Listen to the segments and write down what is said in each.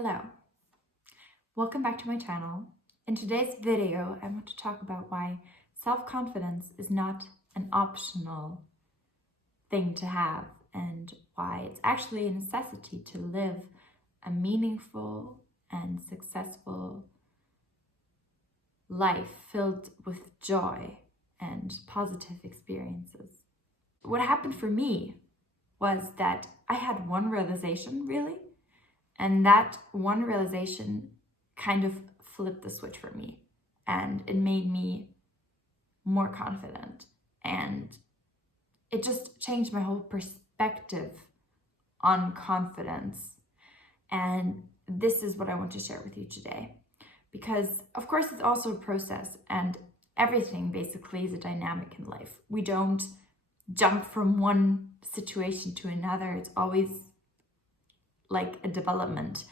Hello, welcome back to my channel. In today's video, I want to talk about why self-confidence is not an optional thing to have and why it's actually a necessity to live a meaningful and successful life filled with joy and positive experiences. What happened for me was that I had one realization, really. And that one realization kind of flipped the switch for me, and it made me more confident, and it just changed my whole perspective on confidence. And this is what I want to share with you today, because of course it's also a process, and everything basically is a dynamic in life. We don't jump from one situation to another. It's always like a development,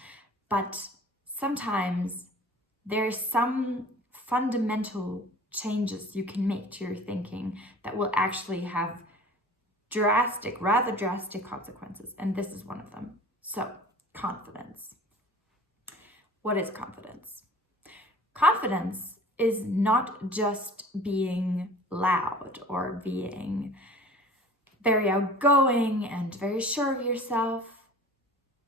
but sometimes there's some fundamental changes you can make to your thinking that will actually have rather drastic consequences, and this is one of them. So, confidence. What is confidence? Confidence is not just being loud or being very outgoing and very sure of yourself.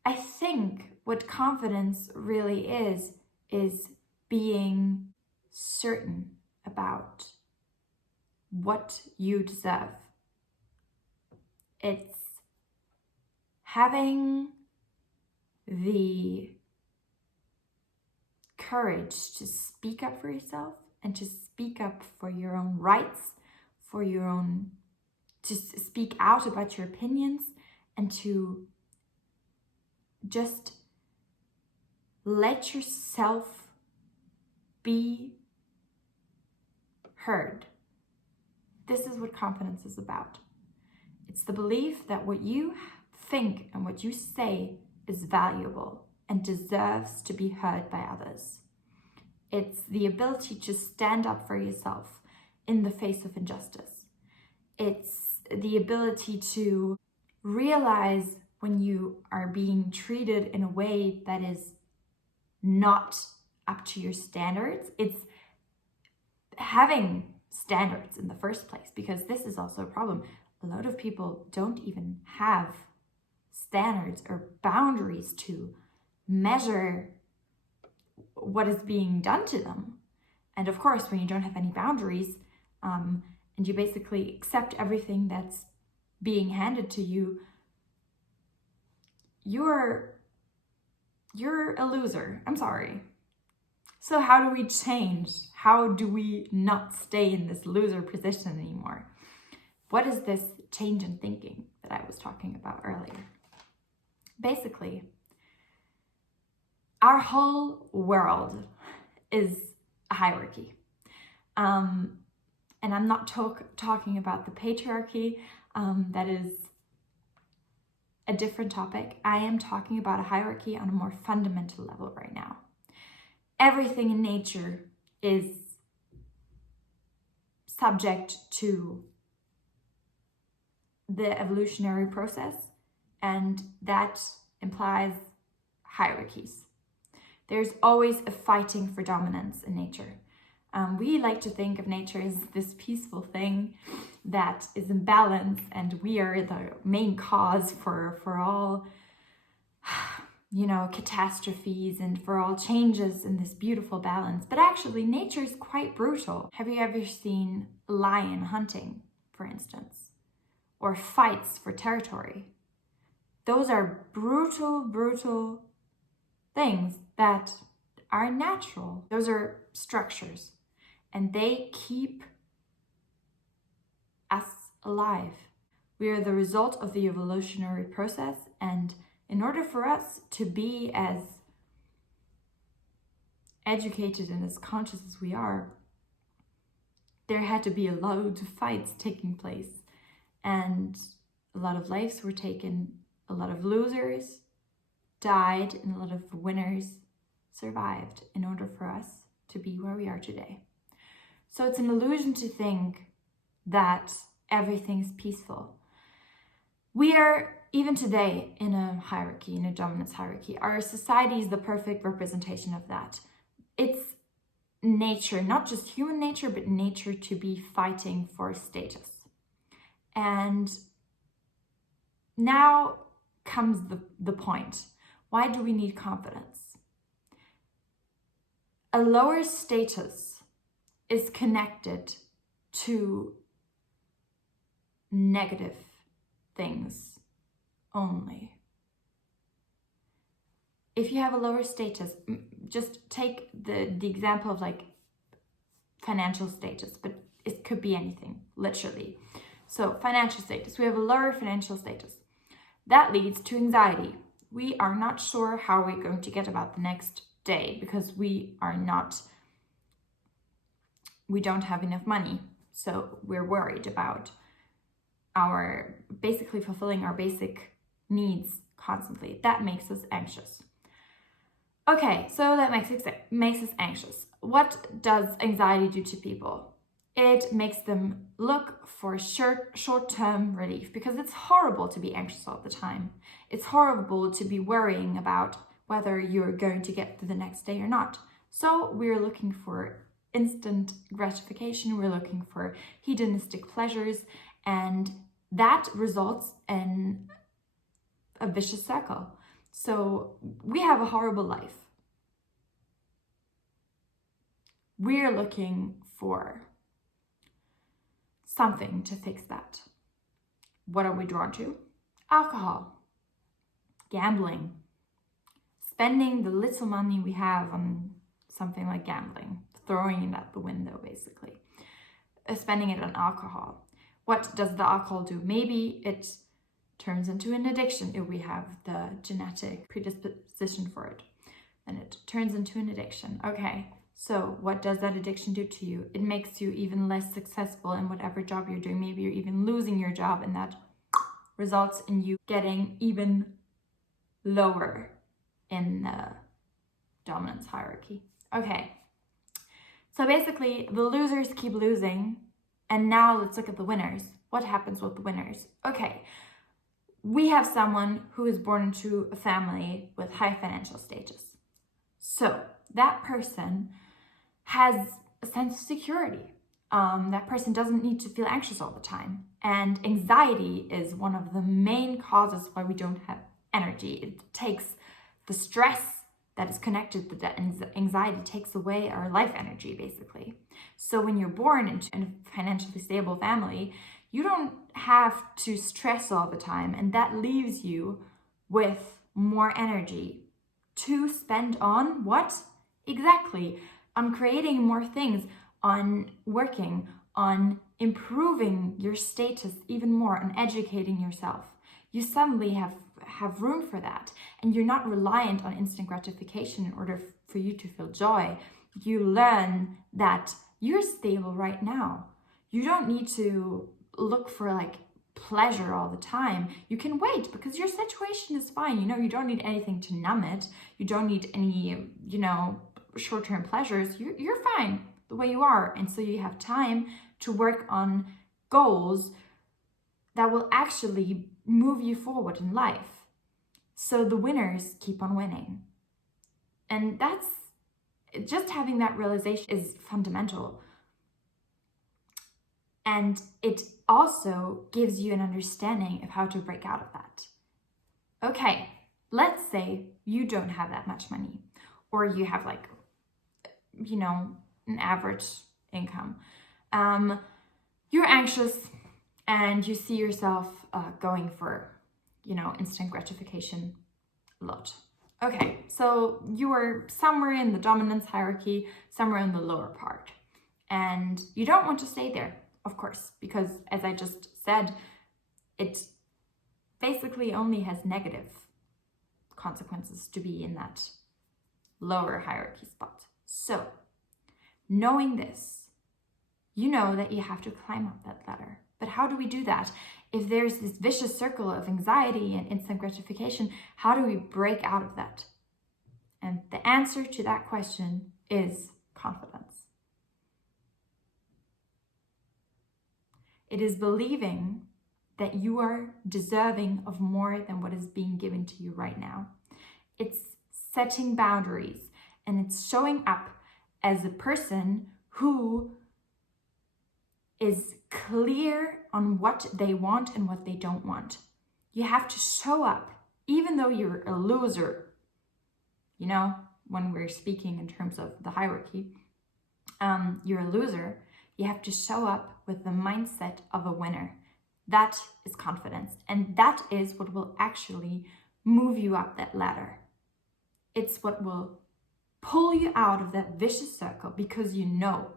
I think what confidence really is being certain about what you deserve. It's having the courage to speak up for yourself and to speak up for your own rights, to speak out about your opinions, and to just let yourself be heard. This is what confidence is about. It's the belief that what you think and what you say is valuable and deserves to be heard by others. It's the ability to stand up for yourself in the face of injustice. It's the ability to realize when you are being treated in a way that is not up to your standards. It's having standards in the first place, because this is also a problem. A lot of people don't even have standards or boundaries to measure what is being done to them. And of course, when you don't have any boundaries, and you basically accept everything that's being handed to you, you're a loser. I'm sorry. So how do we change? How do we not stay in this loser position anymore? What is this change in thinking that I was talking about earlier? Basically, our whole world is a hierarchy. And I'm not talking about the patriarchy. That is a different topic. I am talking about a hierarchy on a more fundamental level right now. Everything in nature is subject to the evolutionary process, and that implies hierarchies. There's always a fighting for dominance in nature. We like to think of nature as this peaceful thing that is in balance, and we are the main cause for all, catastrophes and for all changes in this beautiful balance. But actually, nature is quite brutal. Have you ever seen a lion hunting, for instance, or fights for territory? Those are brutal things that are natural. Those are structures, and they keep us alive. We are the result of the evolutionary process, and in order for us to be as educated and as conscious as we are, there had to be a lot of fights taking place, and a lot of lives were taken, a lot of losers died, and a lot of winners survived in order for us to be where we are today. So it's an illusion to think that everything's peaceful. We are even today in a hierarchy, in a dominance hierarchy, our society is the perfect representation of that. It's nature, not just human nature, but nature to be fighting for status. And now comes the point. Why do we need confidence? A lower status is connected to negative things only. If you have a lower status, just take the example of like financial status, but it could be anything, literally. So financial status, we have a lower financial status. That leads to anxiety. We are not sure how we're going to get about the next day because we don't have enough money. So we're worried about basically fulfilling our basic needs constantly. That makes us anxious. Okay, so that makes us anxious. What does anxiety do to people? It makes them look for short-term relief because it's horrible to be anxious all the time. It's horrible to be worrying about whether you're going to get to the next day or not. So we're looking for instant gratification, we're looking for hedonistic pleasures, and that results in a vicious circle. So we have a horrible life. We're looking for something to fix that. What are we drawn to? Alcohol, gambling, spending the little money we have on something like gambling, throwing it out the window basically, spending it on alcohol. What does the alcohol do? Maybe it turns into an addiction if we have the genetic predisposition for it, and it turns into an addiction. Okay, so what does that addiction do to you? It makes you even less successful in whatever job you're doing. Maybe you're even losing your job, and that results in you getting even lower in the dominance hierarchy. Okay, so basically the losers keep losing, and now let's look at the winners. What happens with the winners? Okay, we have someone who is born into a family with high financial status. So that person has a sense of security. That person doesn't need to feel anxious all the time. And anxiety is one of the main causes why we don't have energy. It takes the stress that is connected to that anxiety, takes away our life energy, basically. So when you're born into a financially stable family, you don't have to stress all the time, and that leaves you with more energy to spend on what? Exactly, on creating more things, on working, on improving your status even more, on educating yourself. You suddenly have room for that, and you're not reliant on instant gratification in order for you to feel joy. You learn that you're stable right now. You don't need to look for like pleasure all the time. You can wait because your situation is fine. You don't need anything to numb it. You don't need any, short-term pleasures. You're fine the way you are. And so you have time to work on goals that will actually move you forward in life. So the winners keep on winning. And that's just having that realization is fundamental. And it also gives you an understanding of how to break out of that. Okay, let's say you don't have that much money, or you have an average income. You're anxious and you see yourself going for, instant gratification a lot. Okay, so you are somewhere in the dominance hierarchy, somewhere in the lower part, and you don't want to stay there, of course, because as I just said, it basically only has negative consequences to be in that lower hierarchy spot. So, knowing this, you know that you have to climb up that ladder. But how do we do that? If there's this vicious circle of anxiety and instant gratification, how do we break out of that? And the answer to that question is confidence. It is believing that you are deserving of more than what is being given to you right now. It's setting boundaries, and it's showing up as a person who is clear on what they want and what they don't want. You have to show up, even though you're a loser. You know, when we're speaking in terms of the hierarchy, you're a loser. You have to show up with the mindset of a winner. That is confidence. And that is what will actually move you up that ladder. It's what will pull you out of that vicious circle, because you know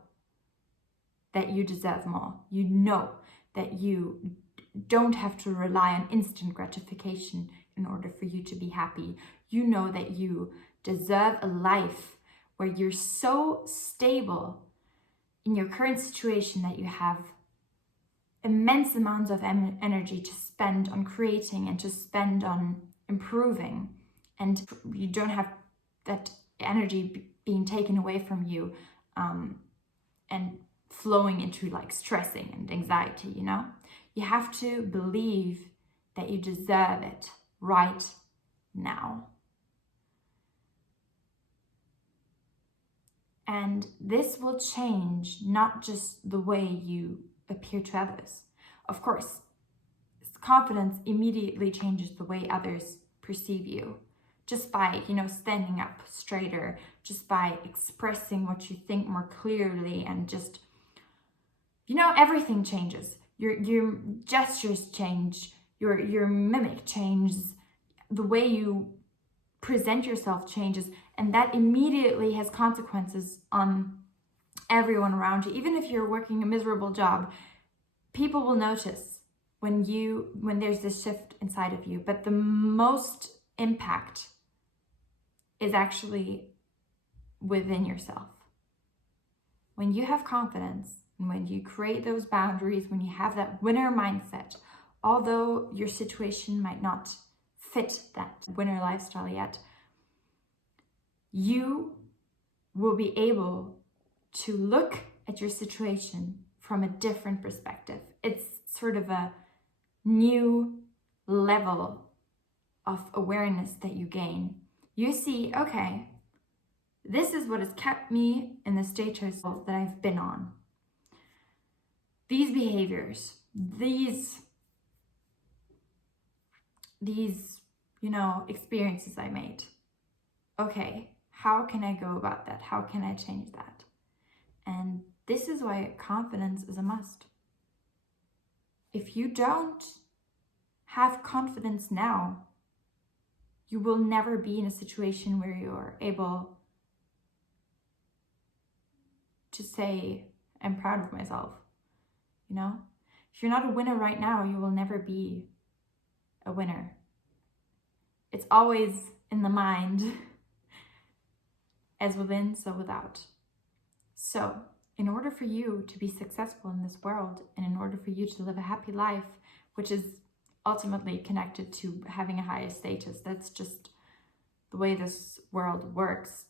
that you deserve more. You know that you don't have to rely on instant gratification in order for you to be happy. You know that you deserve a life where you're so stable in your current situation that you have immense amounts of energy to spend on creating and to spend on improving, and you don't have that energy being taken away from you and flowing into like stressing and anxiety. You know, you have to believe that you deserve it right now. And this will change not just the way you appear to others. Of course, confidence immediately changes the way others perceive you, just by, you know, standing up straighter, just by expressing what you think more clearly, and just, you know, everything changes. Your gestures change, your mimic changes, the way you present yourself changes, and that immediately has consequences on everyone around you. Even if you're working a miserable job, people will notice when there's this shift inside of you. But the most impact is actually within yourself. When you have confidence, and when you create those boundaries, when you have that winner mindset, although your situation might not fit that winner lifestyle yet, you will be able to look at your situation from a different perspective. It's sort of a new level of awareness that you gain. You see, okay, this is what has kept me in the status that I've been on. These behaviors, these you know, experiences I made. Okay, how can I go about that? How can I change that? And this is why confidence is a must. If you don't have confidence now, you will never be in a situation where you're able to say, I'm proud of myself. You know, if you're not a winner right now, you will never be a winner. It's always in the mind, as within, so without. So, in order for you to be successful in this world, and in order for you to live a happy life, which is ultimately connected to having a higher status, that's just the way this world works,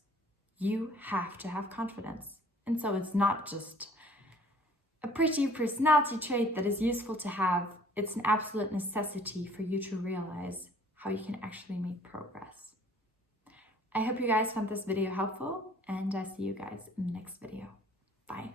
you have to have confidence. And so it's not just a pretty personality trait that is useful to have, it's an absolute necessity for you to realize how you can actually make progress. I hope you guys found this video helpful, and I see you guys in the next video. Bye.